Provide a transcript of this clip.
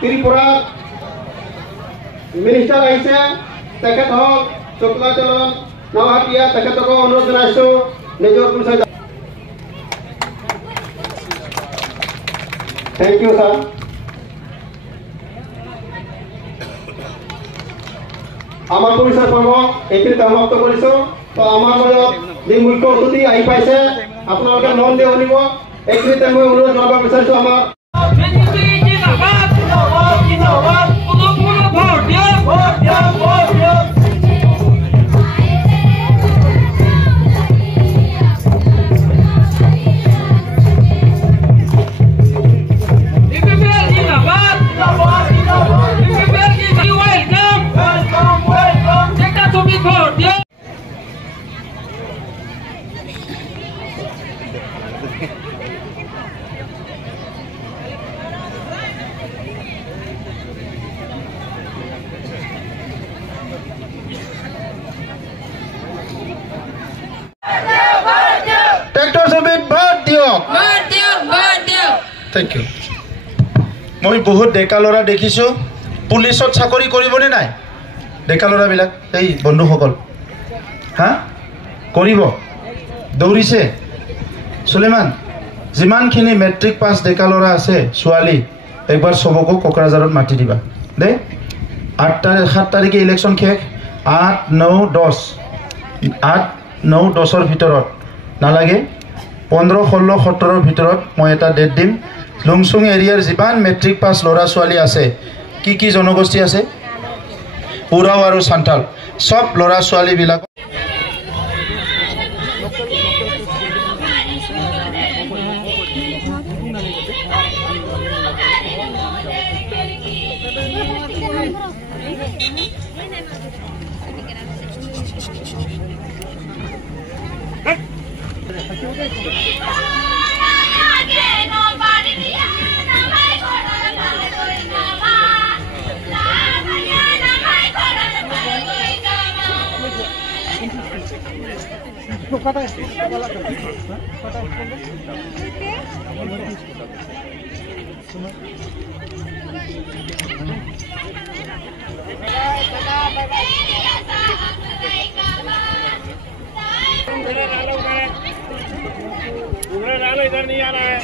Tripura minister आइसे तेखेत हक चक्राचरण नवाहाटिया तेखेतक अनुरोध जनाइছো নিজৰ পৰিচয়। Thank you sir. আমাৰ পৰিচয় পৰ্ব এইখিনিতে সমাপ্ত কৰিছো। তো আমাৰ মাজত যি মুখ্য অতিথি আহি পাইছে আপোনালোকে মন দি শুনিব। এইখিনিতে মই অনুৰোধ জনাব বিচাৰিছো আমাৰ थैंक यू। मैं बहुत डेका लड़ा देखिছো पुलिसत चाकरी करिबने नाय डेका लड़ा बिलाक এই বন্ধুসকল हाँ करिब दौरिছে सुलेमान जिमानखिनि मेट्रिक पास डेका लड़ा আছে ছোৱালী একবাৰ सबको कोकराझारत माति दिबा दे 7 तारिखे इलेक्शन शेष 8, 9, 10 8, 9, 10 ভিতৰত নালাগে 15, 16, 17 ভিতৰত মই এটা ডেট দিম। লুংচুং এৰিয়াৰ যিমান মেট্ৰিক পাছ ল'ৰা ছোৱালী আছে কি জনগোষ্ঠী আছে উৰাও আৰু সান্তাল সব ল'ৰা ছোৱালীবিলাক इधर नहीं आ रहा है।